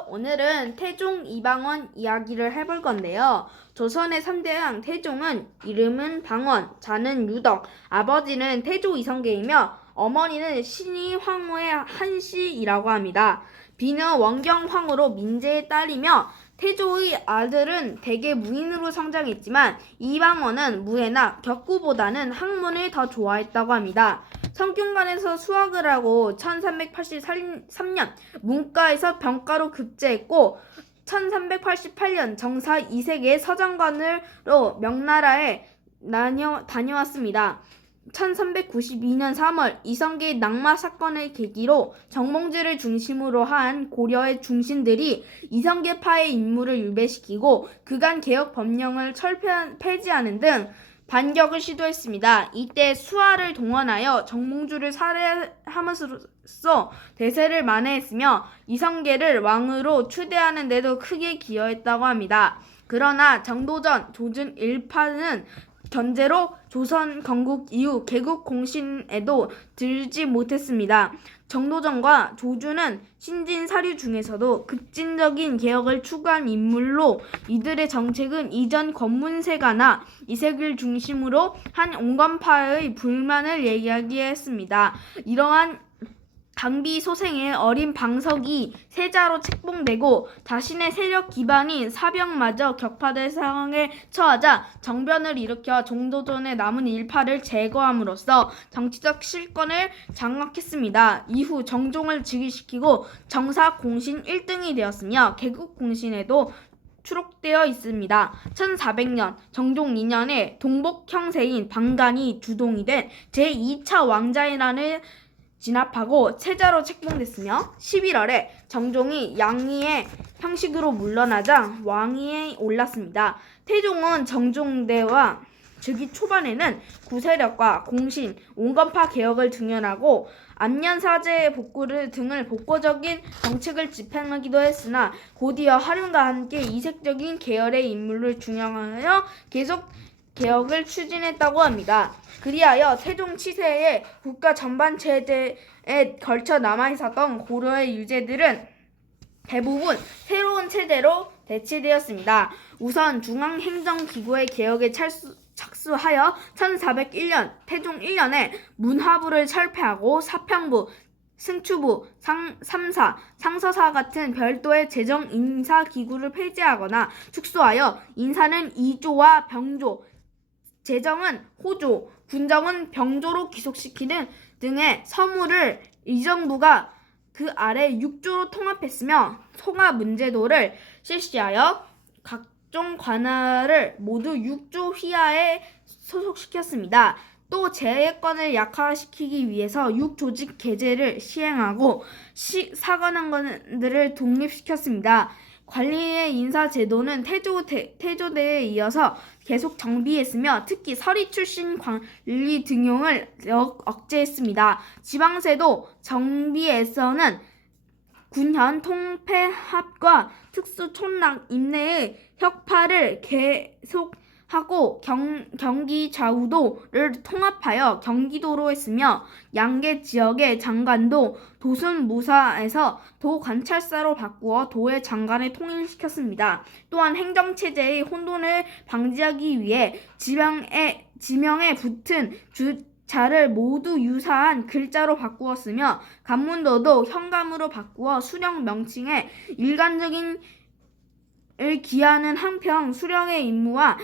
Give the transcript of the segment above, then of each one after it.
안녕하세요. 오늘은 태종 이방원 이야기를 해볼 건데요. 조선의 3대왕 태종은 이름은 방원, 자는 유덕, 아버지는 태조 이성계이며 어머니는 신이 황후의 한씨이라고 합니다. 비는 원경황후로 민제의 딸이며 태조의 아들은 대개 무인으로 성장했지만 이방원은 무예나 격구보다는 학문을 더 좋아했다고 합니다. 성균관에서 수학을 하고 1383년 문과에서 병과로 급제했고 1388년 정사 2세계 서장관으로 명나라에 다녀왔습니다. 1392년 3월 이성계의 낙마 사건을 계기로 정몽주를 중심으로 한 고려의 중신들이 이성계파의 인물을 유배시키고 그간 개혁 법령을 폐지하는 등 반격을 시도했습니다. 이때 수하를 동원하여 정몽주를 살해함으로써 대세를 만회했으며 이성계를 왕으로 추대하는 데도 크게 기여했다고 합니다. 그러나 정도전, 조준 일파는 견제로 조선 건국 이후 개국 공신에도 들지 못했습니다. 정도전과 조준은 신진 사류 중에서도 급진적인 개혁을 추구한 인물로 이들의 정책은 이전 권문세가나 이색을 중심으로 한 온건파의 불만을 이야기했습니다. 이러한 강비소생의 어린 방석이 세자로 책봉되고 자신의 세력 기반인 사병마저 격파될 상황에 처하자 정변을 일으켜 정도전에 남은 일파를 제거함으로써 정치적 실권을 장악했습니다. 이후 정종을 즉위시키고 정사 공신 1등이 되었으며 개국 공신에도 추록되어 있습니다. 1400년 정종 2년에 동복 형세인 방간이 주동이 된 제2차 왕자인란을 진압하고 세자로 책봉됐으며 11월에 정종이 양의의 형식으로 물러나자 왕위에 올랐습니다. 태종은 정종대와 즉위 초반에는 구세력과 공신, 온건파 개혁을 등연하고 안년사제 복구를 등을 복고적인 정책을 집행하기도 했으나 곧이어 활용과 함께 이색적인 계열의 인물을 중용하여 계속 개혁을 추진했다고 합니다. 그리하여 태종 치세의 국가 전반 체제에 걸쳐 남아있었던 고려의 유제들은 대부분 새로운 체제로 대치되었습니다. 우선 중앙행정기구의 개혁에 착수하여 1401년 태종 1년에 문화부를 철폐하고 사평부, 승추부, 삼사, 상서사 같은 별도의 재정 인사기구를 폐지하거나 축소하여 인사는 이조와 병조, 재정은 호조, 군정은 병조로 귀속시키는 등의 서무를 의정부가 그 아래 6조로 통합했으며 통합문제도를 실시하여 각종 관할을 모두 6조 휘하에 소속시켰습니다. 또 재해권을 약화시키기 위해서 6조직 개제를 시행하고 사관원들을 독립시켰습니다. 관리의 인사제도는 태조대에 이어서 계속 정비했으며 특히 서리 출신 관리 등용을 억제했습니다. 지방세도 정비에서는 군현 통폐합과 특수촌락 임내의 혁파를 계속하고 경기 좌우도를 통합하여 경기도로 했으며 양계 지역의 장관도 도순무사에서 도관찰사로 바꾸어 도의 장관을 통일시켰습니다. 또한 행정체제의 혼돈을 방지하기 위해 지명에 붙은 자를 모두 유사한 글자로 바꾸었으며 간문도도 현감으로 바꾸어 수령 명칭에 일관적인 을 기하는 한편 수령의 임무와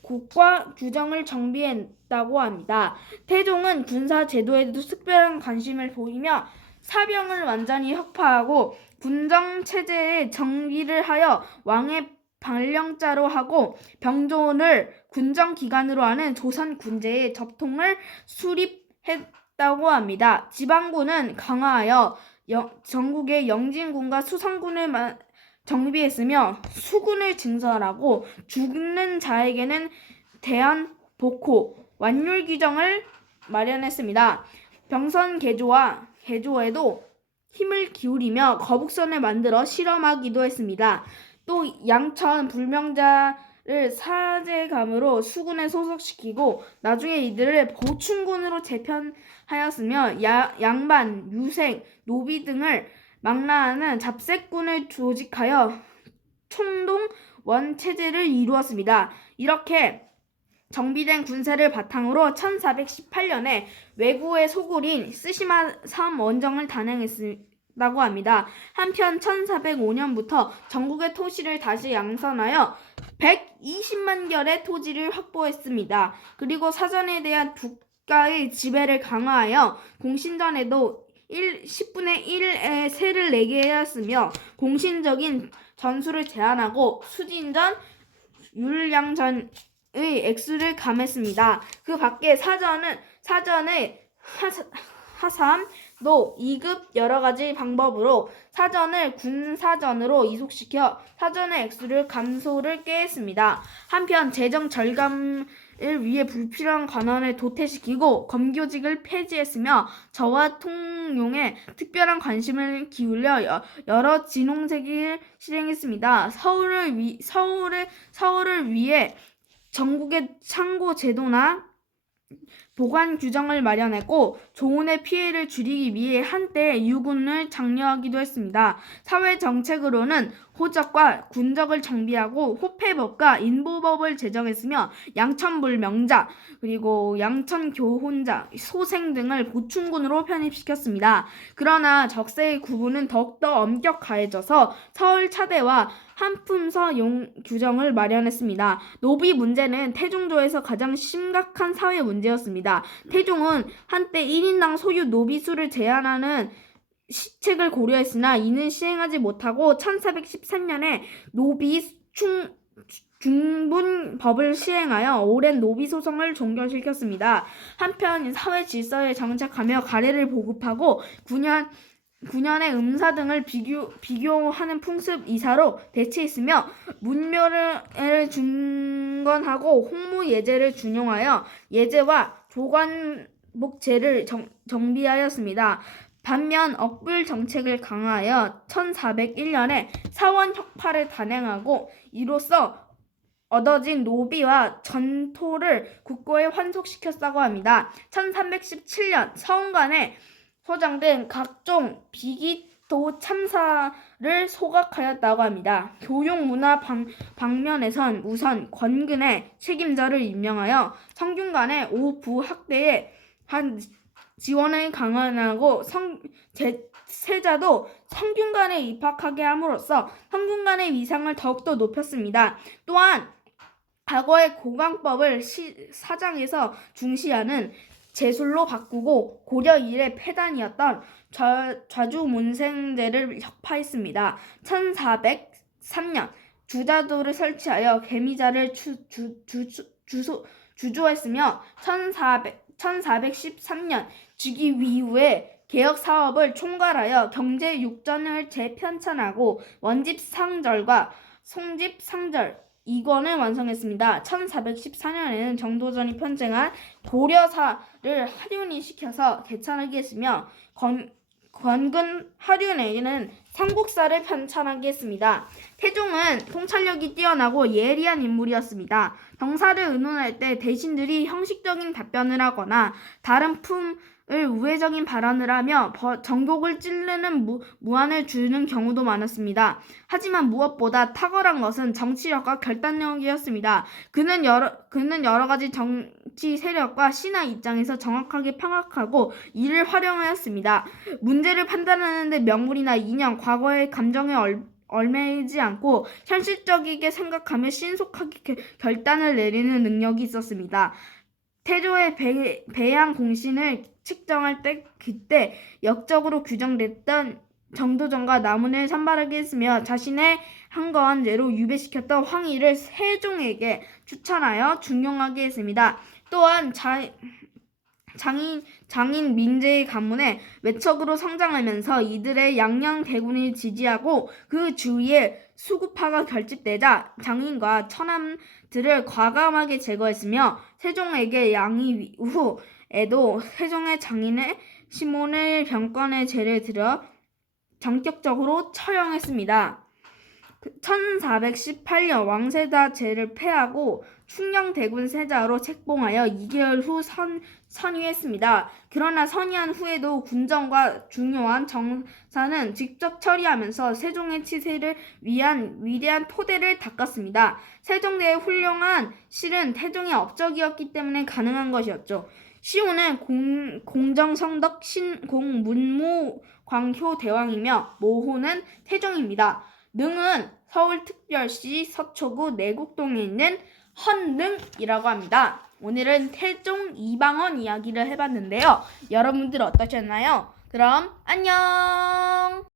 국가 규정을 정비했다고 합니다. 태종은 군사 제도에도 특별한 관심을 보이며 사병을 완전히 혁파하고 군정 체제의 정비를 하여 왕의 발령자로 하고 병조를 군정기관으로 하는 조선 군제의 접통을 수립했다고 합니다. 지방군은 강화하여 전국의 영진군과 수성군을 정비했으며 수군을 증설하고 죽는 자에게는 대한 복호, 완율 규정을 마련했습니다. 병선 개조에도 힘을 기울이며 거북선을 만들어 실험하기도 했습니다. 또 양천 불명자를 사제감으로 수군에 소속시키고 나중에 이들을 보충군으로 재편하였으며 양반, 유생, 노비 등을 망라하는 잡색군을 조직하여 총동 원체제를 이루었습니다. 이렇게 정비된 군사를 바탕으로 1418년에 왜구의 소굴인 쓰시마 섬 원정을 단행했다고 합니다. 한편 1405년부터 전국의 토지를 다시 양선하여 120만 결의 토지를 확보했습니다. 그리고 사전에 대한 국가의 지배를 강화하여 공신전에도 10분의 1의 세를 내게 하였으며 공신적인 전수를 제한하고 수진전, 율량전의 액수를 감했습니다. 그 밖에 사전의 하삼도 2급 여러 가지 방법으로 사전을 군사전으로 이속시켜 사전의 액수를 감소를 꾀했습니다. 한편 재정 절감을 위해 불필요한 관원을 도태시키고 검교직을 폐지했으며 저와 통용에 특별한 관심을 기울여 여러 진홍색을 실행했습니다. 서울을 위해 전국의 창고 제도나 보관 규정을 마련했고 조운의 피해를 줄이기 위해 한때 유군을 장려하기도 했습니다. 사회 정책으로는 호적과 군적을 정비하고 호패법과 인보법을 제정했으며 양천불명자 그리고 양천교혼자, 소생 등을 보충군으로 편입시켰습니다. 그러나 적세의 구분은 더욱더 엄격화해져서 서울 차대와 한품서 규정을 마련했습니다. 노비 문제는 태종조에서 가장 심각한 사회 문제였습니다. 태종은 한때 1인당 소유 노비 수를 제한하는 시책을 고려했으나 이는 시행하지 못하고 1413년에 노비 중분법을 시행하여 오랜 노비 소송을 종결시켰습니다. 한편 사회 질서에 정착하며 가래를 보급하고 9년의 음사 등을 비교하는 풍습 이사로 대체했으며 문묘를 중건하고 홍무 예제를 준용하여 예제와 조관복제를 정비하였습니다. 반면 억불 정책을 강화하여 1401년에 사원혁파를 단행하고 이로써 얻어진 노비와 전토를 국고에 환속시켰다고 합니다. 1317년 서운관에 소장된 각종 비기도 참사를 소각하였다고 합니다. 교육문화 방면에선 우선 권근의 책임자를 임명하여 성균관의 오부학대에 한 지원을 강화하고 세자도 성균관에 입학하게 함으로써 성균관의 위상을 더욱더 높였습니다. 또한 과거의 고강법을 사장에서 중시하는 제술로 바꾸고 고려 이래 폐단이었던 좌주문생제를 혁파했습니다. 1403년 주자도를 설치하여 개미자를 주조했으며 1413년 즉위 이후에 개혁사업을 총괄하여 경제육전을 재편찬하고 원집상절과 송집상절 2권을 완성했습니다. 1414년에는 정도전이 편쟁한 고려사를 하륜이 시켜서 개찬하게 했으며 권근 하륜에게는 삼국사를 편찬하게 했습니다. 태종은 통찰력이 뛰어나고 예리한 인물이었습니다. 병사를 의논할 때 대신들이 형식적인 답변을 하거나 다른 품을 우회적인 발언을 하며 정곡을 찌르는 무안을 주는 경우도 많았습니다. 하지만 무엇보다 탁월한 것은 정치력과 결단력이었습니다. 그는 여러 가지 정치 세력과 신하 입장에서 정확하게 파악하고 이를 활용하였습니다. 문제를 판단하는데 명분이나 이념, 과거의 감정에 얽매이지 않고 현실적이게 생각하며 신속하게 결단을 내리는 능력이 있었습니다. 태조의 배양 공신을 측정할 때 그때 역적으로 규정됐던 정도전과 남원을 산발하게 했으며 자신의 한거한 죄로 유배시켰던 황희를 세종에게 추천하여 중용하게 했습니다. 또한 장인 민재의 가문에 외척으로 성장하면서 이들의 양양대군을 지지하고 그 주위에 수구파가 결집되자 장인과 처남들을 과감하게 제거했으며 세종에게 양위 후에도 세종의 장인의 시몬을 병권의 죄를 들어 전격적으로 처형했습니다. 1418년 왕세자제를 패하고 충녕대군 세자로 책봉하여 2개월 후 선위했습니다. 그러나 선위한 후에도 군정과 중요한 정사는 직접 처리하면서 세종의 치세를 위한 위대한 토대를 닦았습니다. 세종대의 훌륭한 실은 태종의 업적이었기 때문에 가능한 것이었죠. 시호는 공정성덕 신공 문무광효 대왕이며 모호는 태종입니다. 능은 서울특별시 서초구 내곡동에 있는 헌능이라고 합니다. 오늘은 태종 이방원 이야기를 해봤는데요. 여러분들 어떠셨나요? 그럼 안녕!